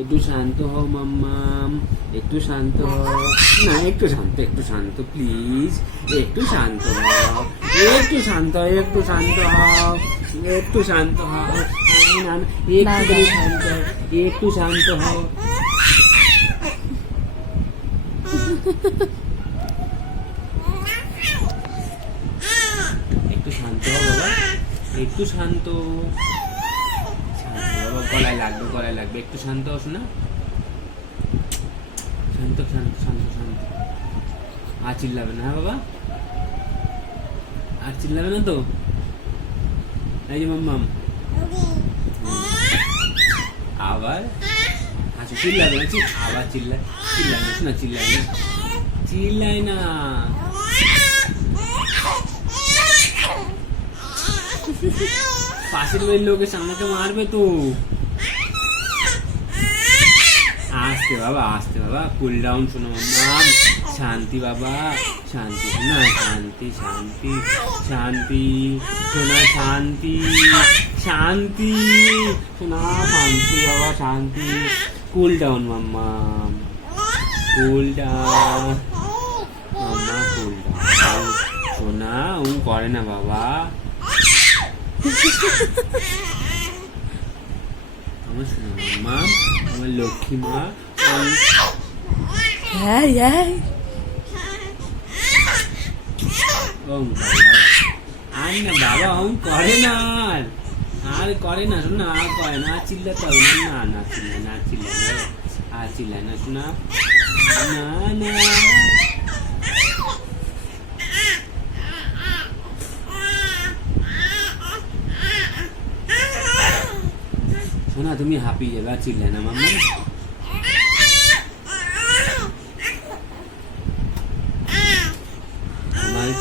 একটু শান্ত হও, মাম্মাম। একটু শান্ত হও। না, একটু শান্ত একটু শান্ত, প্লিজ। একটু শান্ত হও। একটু শান্ত একটু শান্ত হও। একটু শান্ত হও। একটু শান্ত একটু শান্ত হও। একটু শান্ত হও, বাবা। একটু শান্ত। গলায় লাগবে গলায় লাগবে। একটু শান্ত হও শোনা শান্ত শান্ত শান্ত শান্ত। আর চিল্লাবে না হ্যাঁ বাবা? আর চিল্লাবে না তো? এই যে মাম্মাম। আবার? আচ্ছা চিল্লাবে না আবার চিল্লায় চিল্লায় না, শোনা না। চিল্লায় না। পাশের বাড়ির লোক এসে মারবে তো। আসতে বাবা আসতে বাবা কুল ডাউন শোনো মাম শান্তি বাবা, শান্তি, শোনা, শান্তি শান্তি শান্তি, শোনা, শান্তি শান্তি, শোনা, শান্তি বাবা, শান্তি। কুল ডাউন মাম্মাম কুল ডাউন মাম্মা কুল ডাউন শোনা, ও করে না বাবা। আমার শোনা মাম্মা, আমার লক্ষ্মী মা আমি হ্যাঁ হ্যাঁ ওম বাবা। আর না বাবা ওম করে না আর আর করে না শোনা আর করে না আর চিল্লাতে হবে না না না চিল্লায় না চিল্লায় না আর চিল্লায় না শোনা না না শোনা তুমি হাঁপিয়ে যাবে আর চিল্লায় না মাম্মা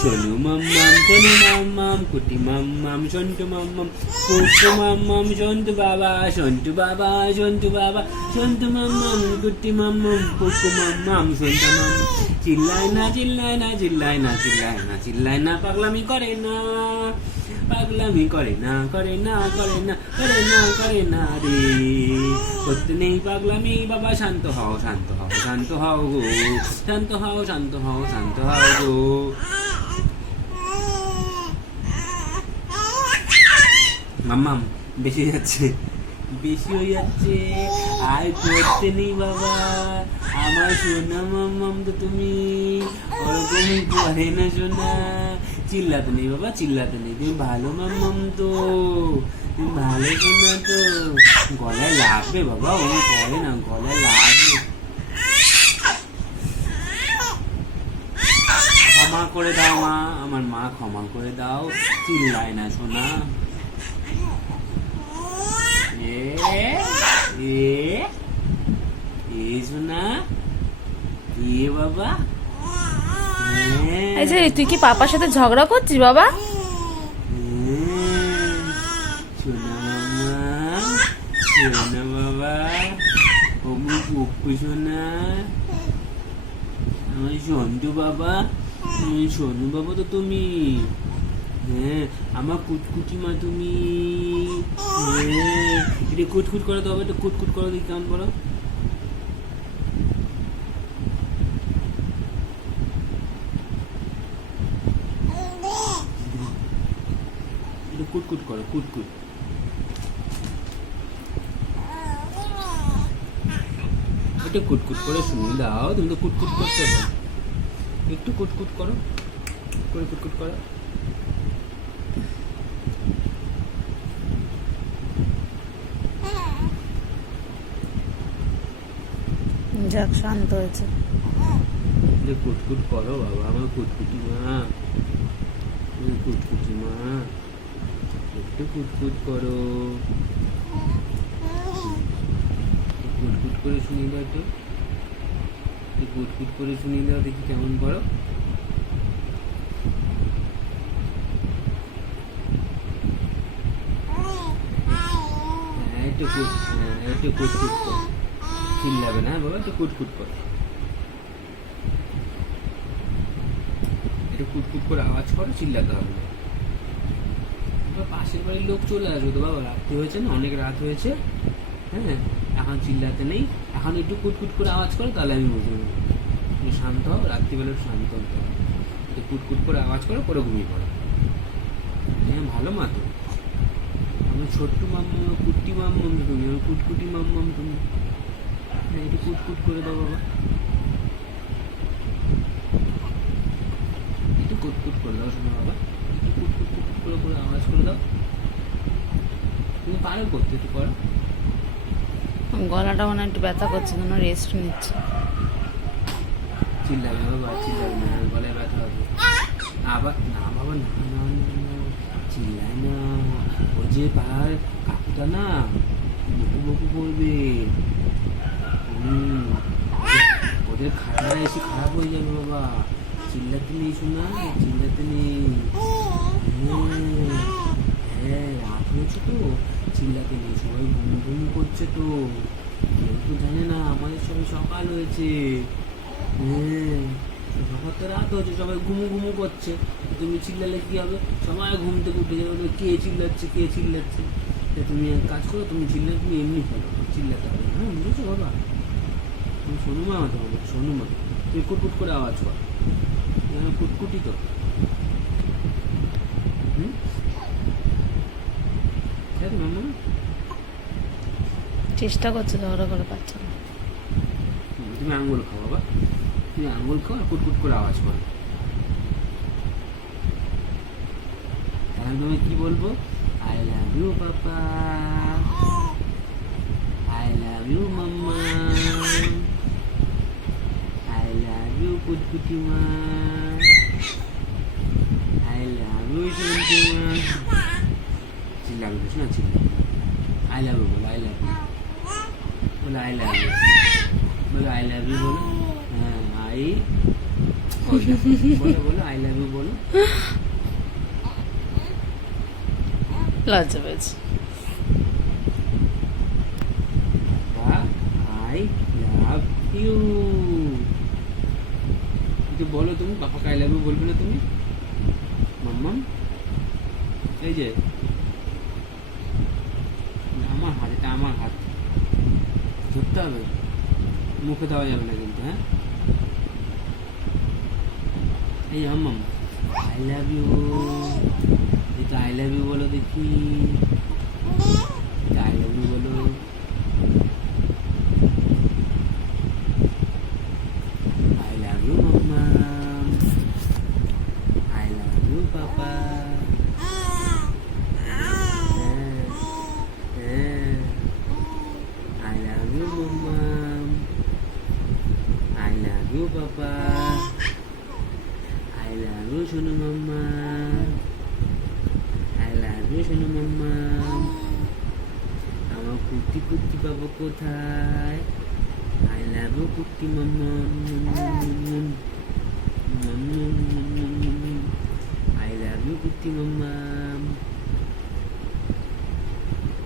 চলু মাম্মাম চলু মাম্মাম কুটি মাম্মাম সন্টু মাম্মাম কুকু মাম্মাম সন্টু বাবা সন্টু বাবা সন্টু বাবা সন্টু মাম্মাম কুটি মাম্মাম কুকু মাম্মাম সন্টু মাম্মাম চিল্লায় না চিল্লায় না চিল্লায় না চিল্লায় না চিল্লায় না, পাগলামি করে না। পাগলামি করে না করে না করে না করে না করে না রে। করতে নেই পাগলামি, বাবা, শান্ত হও শান্ত হও শান্ত হও গো। শান্ত হও শান্ত হও শান্ত হও গো। মাম্মাম, বেশি যাচ্ছে। বেশি হয়ে যাচ্ছে। করতে নেই বাবা। আমার সোনা মাম্মাম তো তুমি। ওরকম করে না সোনা। চিল্লাতে নেই বাবা, চিল্লাতে নেই। তুমি ভালো মাম্মাম তো। তুমি ভালো সোনা তো। গলায় লাগবে বাবা, ও করে না, গলায় লাগবে। ক্ষমা করে দাও মা, আমার মা ক্ষমা করে দাও। চিল্লায় না সোনা এ এ এ সোনা এ বাবা হ্যাঁ। এই যে তুই কি পাপার সাথে ঝগড়া করছিস বাবা? বাবা বাবা তো তুমি হ্যাঁ আমার কুটকুটি কুটকুট করো তো এটা কুটকুট করো দেখি কেমন করো এটা কুটকুট করো কুটকুট এটা কুটকুট করে শুনে দাও তুমি তো কুটকুট করতে হবে একটু কুটকুট করো করে কুটকুট করো। যাক শান্ত হয়েছে। যে কুটকুট করো বাবা আমার কুটকুটি মা। কুটকুটি মা। একটু কুটকুট করো। কুটকুট করে শুনিয়ে দাও একটু। কুটকুট করে দাও দেখি কেমন করো। হ্যাঁ হ্যাঁ একটু কুটকুট করো। চিল্লাবে না বাবা একটু কুটকুট করো। একটু কুটকুট করে আওয়াজ করো, চিল্লাতে হবে না। পাশের বাড়ির লোক চলে আসবে তো বাবা। রাত্রি হয়েছে না, অনেক রাত হয়েছে। হ্যাঁ এখন চিল্লাতে নেই। এখন একটু কুটকুট করে আওয়াজ করো, তাহলে আমি বুঝে নেব। একটু শান্ত হও, রাত্রিবেলা শান্ত হতে হবে। কুটকুট করে আওয়াজ করো করে ঘুমিয়ে পড়ো। হ্যাঁ ভালো মা তো। আমার ছোট্ট মাম্মা, কুট্টি মাম্মাম তুমি আমার কুটকুটি মাম্মাম তুমি। হ্যাঁ একটু কুটকুট করে দাও বাবা। একটু কুটকুট করে দাও শোনো বাবা। কুটকুট করে করে আওয়াজ করে দাও তুমি পারো করতে একটু করো। গলাটা মনে একটু ব্যথা করছে রেস্ট নিচ্ছে। চিল্লাবে বাবা চিল্লাবে না গলায় ব্যথা হবে। আবার না বাবা না না চিল্লাই না ও যে পাহাড় কাকুটা না বকু বকু করবে ওদের- ওদের এসে খারাপ হয়ে যাবে বাবা। চিল্লাতে নেই শোনা চিল্লাতে নেই। হ্যাঁ হ্যাঁ রাত হয়েছে তো চিল্লাতে নেই সবাই ঘুম ঘুম করছে তো কেউ তো জানে না আমাদের সবাই সকাল হয়েছে হ্যাঁ সকাল তো রাত হয়েছে সবাই ঘুমু ঘুমু করছে তুমি চিল্লালে কি হবে সবাই ঘুম থেকে উঠে যাবে কে চিল্লাচ্ছে কে চিল্লাচ্ছে তুমি এক কাজ করো তুমি চিল্লা তুমি এমনি ফেলো চিল্লাতে হবে হ্যাঁ বুঝেছ বাবা তুমি শোনো মা আমাকে শোনো মা তুই কুটকুট করে আওয়াজ কর কুটকুটি তো হুম ঠিক মামা চেষ্টা করছে ঝগড়া করে পাচ্ছে না। তুমি আঙ্গুল খাও বাবা। তুমি আঙ্গুল খাও আর কুটকুট করে আওয়াজ করো। তাহলে তুমি কি বলব? I love you papa I love you mamma I love you কুটকুটি মা আই লাভ ইউ শুনটি মা চিল্লাবে না চিল্লাবে I love you I love you I love you বলো আই লাভ ইউ বলো হ্যাঁ আই বলো বলো আই লাভ ইউ বলো লজ্জা পেয়েছে আই লাভ ইউ একটু বলো তুমি পাপাকে আই লাভ ইউ বলবে না তুমি? মাম্মাম এই যে আমার হাত এটা আমার হাত। ধরতে হবে। মুখে দেওয়া যাবে না কিন্তু হ্যাঁ? এই মাম্মাম আই লাভ ইউ এই তো আই লাভ ইউ বলো দেখি আই লাভ ইউ বলো I love you, Mama. I love you, Papa. Eh, eh. I love you, Mama. I love you, Papa. I love you, Shunu Mama. I love you, Shunu Mama. আমার কুর্তি কুর্তি পাবো কোথায় I love you kurti mamma I love you kurti mamma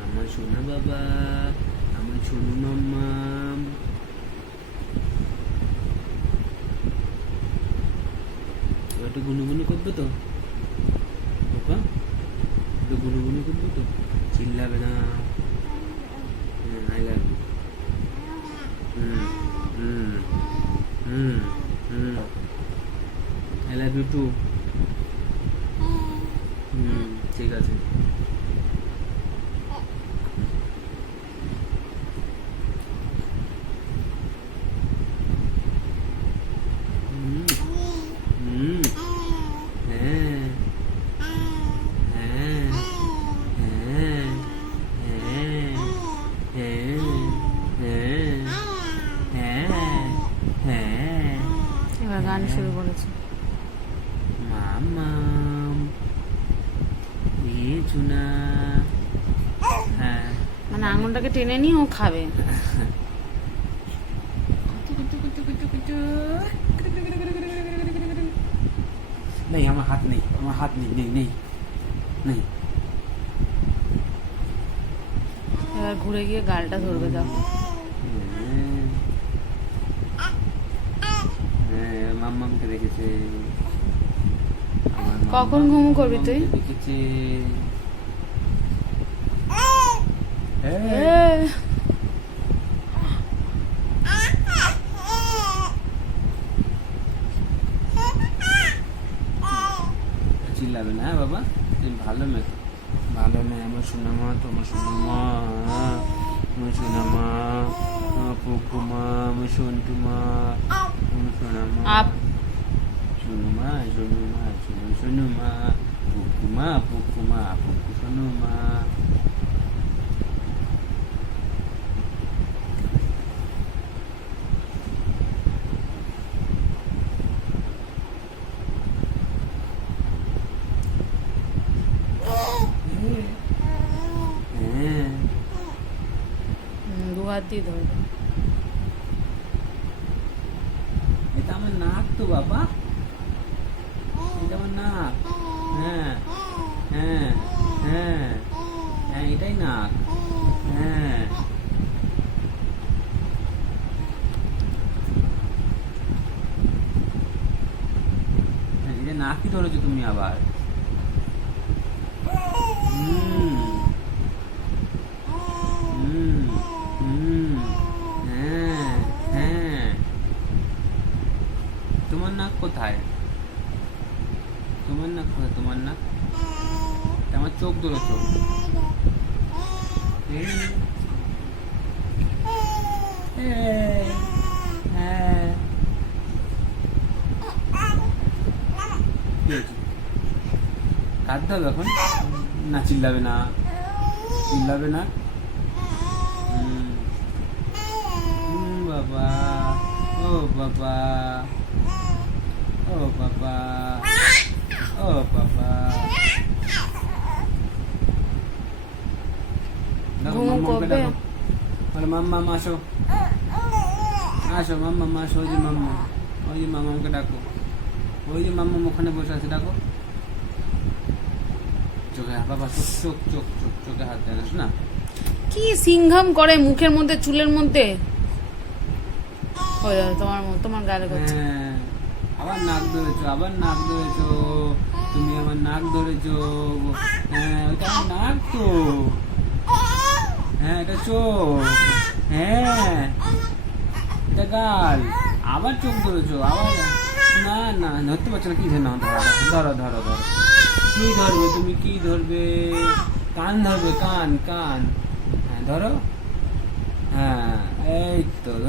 আমার সোনা বাবা আমার সোনু মাম্মা একটু গুনুগুনু করবে তো? বাবা একটু গুনুগুনু করবে তো? চিল্লাবে না। I love you. Hmm hmm hmm hmm. I love you too. Hmm, ঠিক আছে হুম হুম হ্যাঁ হ্যাঁ হ্যাঁ হ্যাঁ হ্যাঁ হ্যাঁ হ্যাঁ এবার গান শুরু করেছে। মামাম এ চুনা হ্যাঁ। মানে আঙুলটাকে টেনে নিয়ে ও খাবে। নেই আমার হাত নেই আমার হাত নেই নেই নেই নেই। এবার ঘুরে গিয়ে গালটা ধরবে দেখো। মাম্মামকে দেখেছি কখন ঘুম করবি তুই? চিল্লাবে না হ্যাঁ বাবা? ভালো মেয়ে। ভালো মেয়ে আমার সোনামা তোমার সুনামা। সোনু সোনু মা পুকু মা পুকু মা পুকু সোনু মা হ্যাঁ হুম, দু হাত দিয়ে ধরবে এটা আমার নাক তো বাবা আমার নাক হ্যাঁ হ্যাঁ হ্যাঁ হ্যাঁ এটাই নাক হ্যাঁ। হ্যাঁ, নাকই ধরেছো তুমি আবার হুম হুম হুম হ্যাঁ হ্যাঁ তোমার নাক কোথায় তোমার নাক এটা আমার চোখ হ্যাঁ কাঁদতে হবে এখন? না, চিল্লাবে না। চিল্লাবে না? বাবা। ও বাবা। ও, বাবা। ও বাবা। ঘুমো মাম্মাকে কবে? দেখো। বলো মাম্মা আসো। আসো মাম্মা আসো ওই যে মাম্মা। ওই যে মামাকে ডাকো। ওই যে মাম্মা ওখানে বসে আছে ডাকো। চোখে বাবা চোখ চোখ চোখ চোখ চোখে হাত দেয় না? কি সিংঘাম করে মুখের মধ্যে চুলের মধ্যে? ওই তোমার তোমার গালে করছে। হ্যাঁ। আবার নাক ধরেছো আবার নাক ধরেছো। তুমি আমার নাক ধরেছো হ্যাঁ ওটা আমার নাক তো। হ্যাঁ এটা চোখ। হ্যাঁ এটা গাল। আবার চোখ ধরেছো, আবার না না, ধরতে পারছ না, কি ধরে না ধরো ধরো ধরো ধরো। কি ধরবে তুমি? কি ধরবে? কান ধরবে, কান কান। হ্যাঁ ধরো। হ্যাঁ এই তো।